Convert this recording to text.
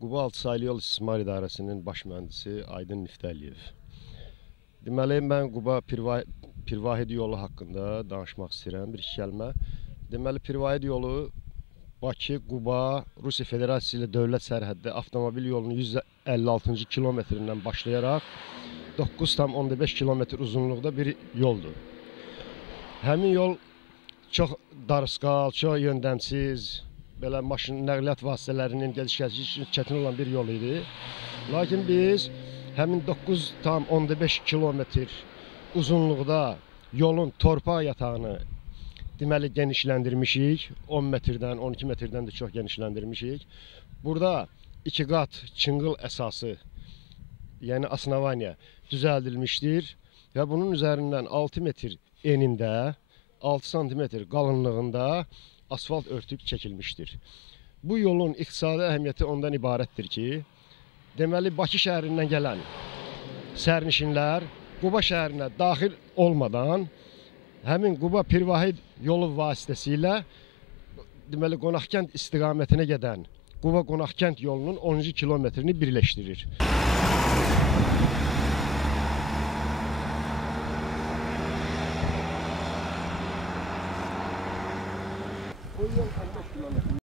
Quba Altısaylı Yol İstismar İdarəsinin baş mühəndisi Aydın Niftəliyev. Deməli, mən Quba Pirvahid yolu haqqında danışmaq istəyirəm bir iki kəlmə. Deməli, Pirvahid yolu Bakı, Quba, Rusiya Federasiyası ilə dövlət sərhəddə avtomobil yolunun 156-cı kilometrindən başlayaraq 9,5 kilometr uzunluqda bir yoldur. Həmin yol çox darısqal, çox yöndəmsiz, belə maşın nəqliyyat vasitələrinin gediş-gəliş üçün çətin olan bir yol idi. Lakin biz həmin 9,5 kilometr uzunluqda yolun torpaq yatağını deməli genişləndirmişik. 10 metrdən, 12 metrdən də çox genişləndirmişik. Burada 2 qat çınqıl əsası, yəni asnavaniya düzəldilmişdir və bunun üzərindən 6 metr enində, 6 santimetr qalınlığında asfalt örtüb çəkilmişdir. Bu yolun iqtisadi əhəmiyyəti ondan ibarətdir ki, deməli Bakı şəhərindən gələn sərnişinlər Quba şəhərinə daxil olmadan həmin Quba Pirvahid yolu vasitəsilə deməli Qonaqkənd istiqamətinə gedən Quba Qonaqkənd yolunun 10-cu kilometrini birləşdirir. Bu yol 15 kilometr